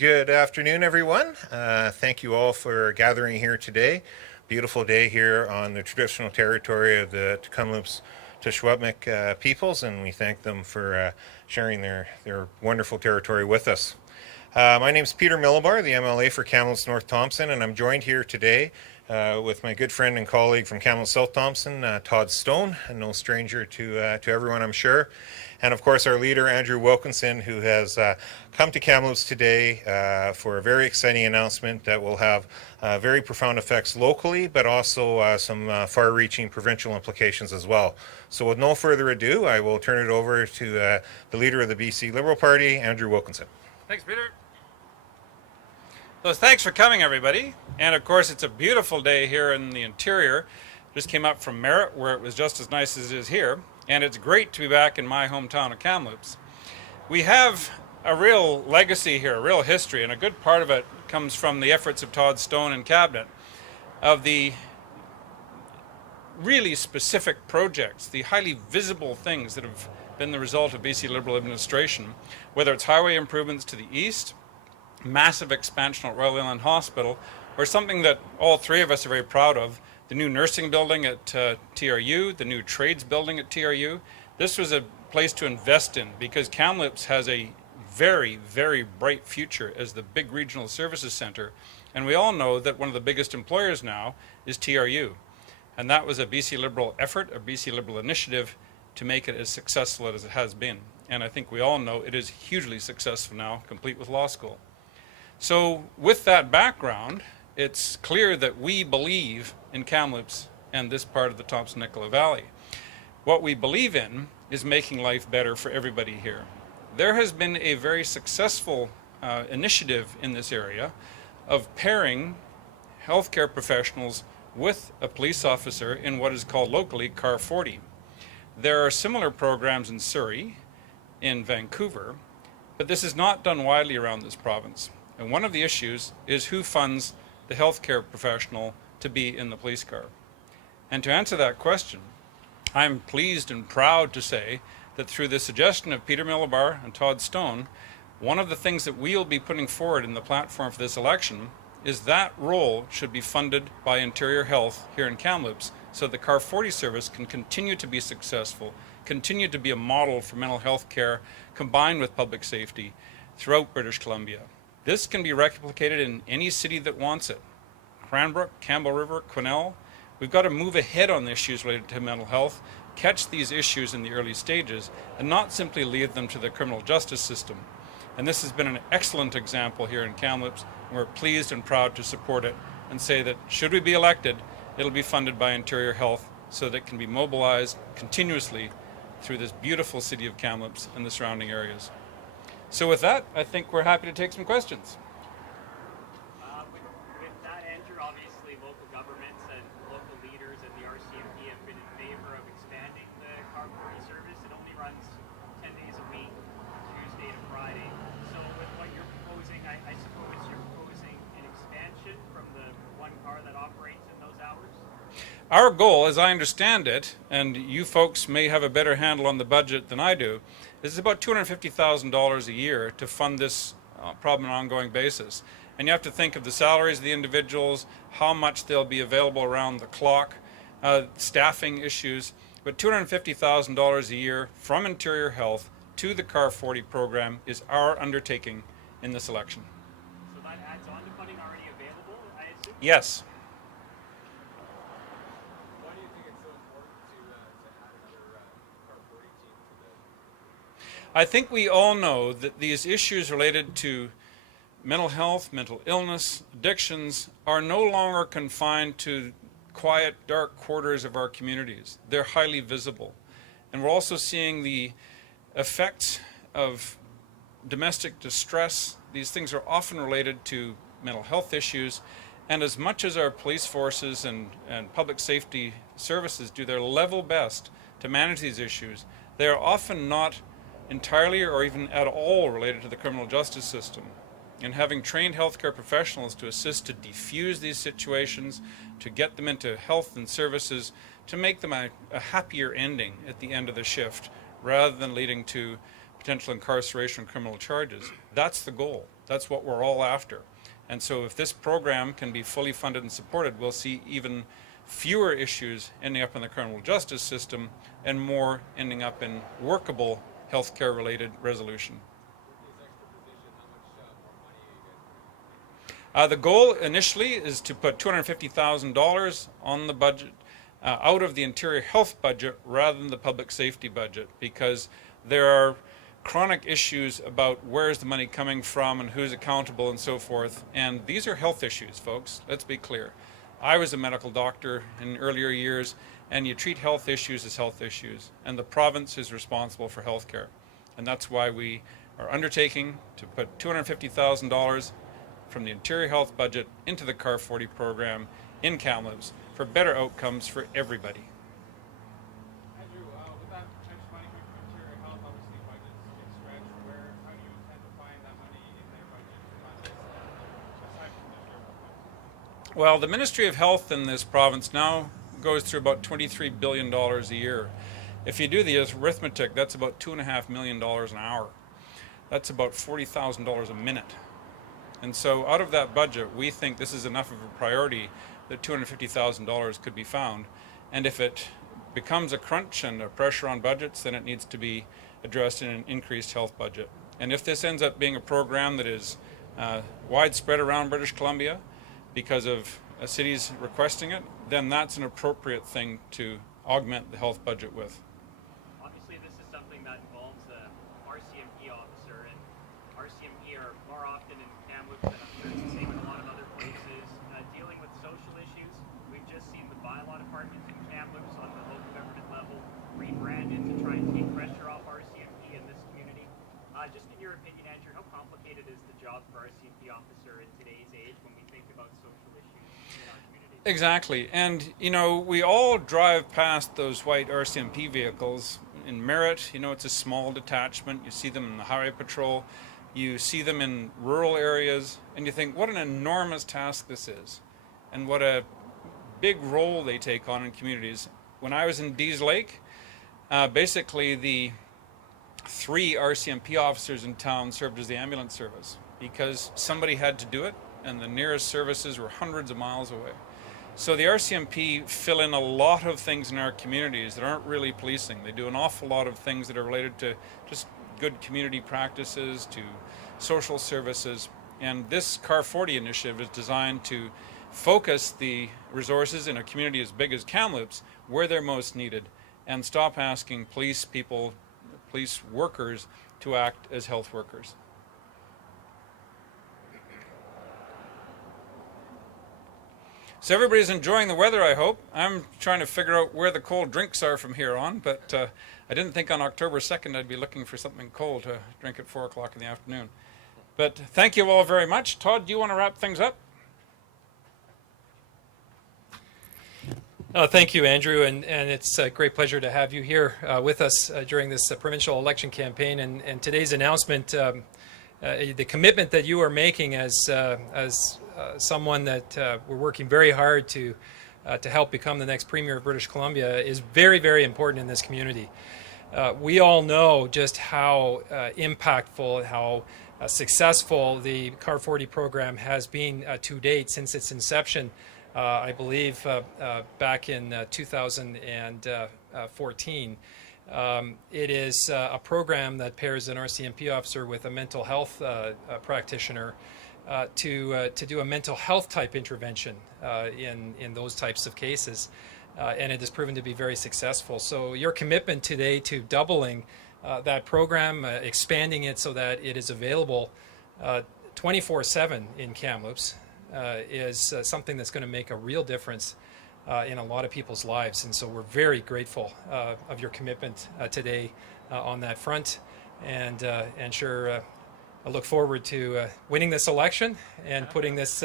Good afternoon, everyone. Thank you all for gathering here today. Beautiful day here on the traditional territory of the Kamloops Tshwabnik peoples, and we thank them for sharing their wonderful territory with us. My name is Peter Millibar, the MLA for Kamloops North Thompson, and I'm joined here today with my good friend and colleague from Kamloops South Thompson, Todd Stone, no stranger to everyone, I'm sure. And of course, our leader, Andrew Wilkinson, who has come to Kamloops today for a very exciting announcement that will have very profound effects locally, but also some far-reaching provincial implications as well. So with no further ado, I will turn it over to the leader of the BC Liberal Party, Andrew Wilkinson. Thanks, Peter. So thanks for coming, everybody. And of course, it's a beautiful day here in the interior. Just came up from Merritt, where it was just as nice as it is here. And it's great to be back in my hometown of Kamloops. We have a real legacy here, a real history, and a good part of it comes from the efforts of Todd Stone and Cabinet, of the really specific projects, the highly visible things that have been the result of BC Liberal administration, whether it's highway improvements to the east, massive expansion at Royal Island Hospital, or something that all three of us are very proud of, the new nursing building at TRU, the new trades building at TRU. This was a place to invest in because Kamloops has a very, very bright future as the big regional services center. And we all know that one of the biggest employers now is TRU. And that was a BC Liberal effort, a BC Liberal initiative to make it as successful as it has been. And I think we all know it is hugely successful now, complete with law school. So with that background, it's clear that we believe in Kamloops and this part of the Thompson-Nicola Valley. What we believe in is making life better for everybody here. There has been a very successful initiative in this area of pairing healthcare professionals with a police officer in what is called locally Car 40. There are similar programs in Surrey, in Vancouver, but this is not done widely around this province. And one of the issues is who funds the healthcare professional to be in the police car. And to answer that question, I'm pleased and proud to say that through the suggestion of Peter Millibar and Todd Stone, one of the things that we'll be putting forward in the platform for this election is that role should be funded by Interior Health here in Kamloops so the Car 40 service can continue to be successful, continue to be a model for mental health care combined with public safety throughout British Columbia. This can be replicated in any city that wants it. Cranbrook, Campbell River, Quesnel. We've got to move ahead on the issues related to mental health, catch these issues in the early stages, and not simply leave them to the criminal justice system. And this has been an excellent example here in Kamloops, and we're pleased and proud to support it and say that should we be elected, it'll be funded by Interior Health so that it can be mobilized continuously through this beautiful city of Kamloops and the surrounding areas. So with that, I think we're happy to take some questions. With that, Andrew, obviously local governments and local leaders and the RCMP have been in favor of expanding the Car 40 service. It only runs 10 days a week, Tuesday to Friday. So with what you're proposing, I suppose you're proposing an expansion from the one car that operates in those hours? Our goal, as I understand it, and you folks may have a better handle on the budget than I do, is about $250,000 a year to fund this problem on an ongoing basis. And you have to think of the salaries of the individuals, how much they'll be available around the clock, staffing issues. But $250,000 a year from Interior Health to the Car 40 program is our undertaking in this election. So that adds on to funding already available, I assume? Yes. Why do you think it's so important to add another Car 40 team to the... I think we all know that these issues related to mental health, mental illness, addictions are no longer confined to quiet, dark quarters of our communities. They're highly visible. And we're also seeing the effects of domestic distress. These things are often related to mental health issues. And as much as our police forces and public safety services do their level best to manage these issues, they are often not entirely or even at all related to the criminal justice system. And having trained healthcare professionals to assist to defuse these situations, to get them into health and services, to make them a happier ending at the end of the shift, rather than leading to potential incarceration and criminal charges. That's the goal. That's what we're all after. And so if this program can be fully funded and supported, we'll see even fewer issues ending up in the criminal justice system and more ending up in workable healthcare related resolution. With this extra position, how much more money are you guys bringing? The goal initially is to put $250,000 on the budget out of the interior health budget rather than the public safety budget, because there are chronic issues about where's the money coming from and who's accountable and so forth. And these are health issues, folks. Let's be clear. I was a medical doctor in earlier years, and you treat health issues as health issues, and the province is responsible for health care. And that's why we are undertaking to put $250,000 from the interior health budget into the CAR 40 program in Kamloops for better outcomes for everybody. Andrew, with that much money coming from interior health, obviously budgets get stretched. How do you intend to find that money in their budget to fund this, aside from the share of? Well, the Ministry of Health in this province now goes through about $23 billion a year. If you do the arithmetic, that's about $2.5 million an hour. That's about $40,000 a minute. And so out of that budget, we think this is enough of a priority that $250,000 could be found. And if it becomes a crunch and a pressure on budgets, then it needs to be addressed in an increased health budget. And if this ends up being a program that is widespread around British Columbia because of cities requesting it, then that's an appropriate thing to augment the health budget with. Obviously, this is something that involves a RCMP officer, and RCMP are more often in Kamloops than I'm sure it's the same in a lot of other places, dealing with social issues. We've just seen the bylaw department in Kamloops on the local government level rebranded to try and take pressure off RCMP in this community. Just in your opinion, Andrew, how complicated is the job for RCMP officer in today's age when we think about social issues in our community? Exactly. And, you know, we all drive past those white RCMP vehicles in Merritt. You know, it's a small detachment. You see them in the highway patrol. You see them in rural areas. And you think, what an enormous task this is. And what a big role they take on in communities. When I was in Dease Lake, basically the 3 RCMP officers in town served as the ambulance service because somebody had to do it, and the nearest services were hundreds of miles away. So the RCMP fill in a lot of things in our communities that aren't really policing. They do an awful lot of things that are related to just good community practices, to social services. And this CAR 40 initiative is designed to focus the resources in a community as big as Kamloops where they're most needed, and stop asking police workers to act as health workers. So everybody's enjoying the weather, I hope. I'm trying to figure out where the cold drinks are from here on, but I didn't think on October 2nd I'd be looking for something cold to drink at 4 o'clock in the afternoon. But thank you all very much. Todd, do you want to wrap things up? Thank you, Andrew, and it's a great pleasure to have you here with us during this provincial election campaign. And today's announcement, the commitment that you are making as someone that we're working very hard to help become the next Premier of British Columbia is very, very important in this community. We all know just how impactful, how successful the CAR 40 program has been to date since its inception. I believe back in 2014. It is a program that pairs an RCMP officer with a mental health practitioner to do a mental health type intervention in those types of cases. And it has proven to be very successful. So your commitment today to doubling that program, expanding it so that it is available 24/7 in Kamloops, is something that's going to make a real difference in a lot of people's lives. And so we're very grateful of your commitment today on that front. And sure, I look forward to winning this election and putting this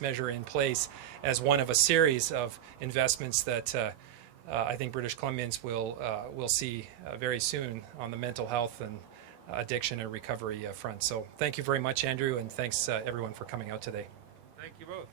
measure in place as one of a series of investments that I think British Columbians will see very soon on the mental health and addiction and recovery front. So thank you very much, Andrew, and thanks everyone for coming out today. Thank you both.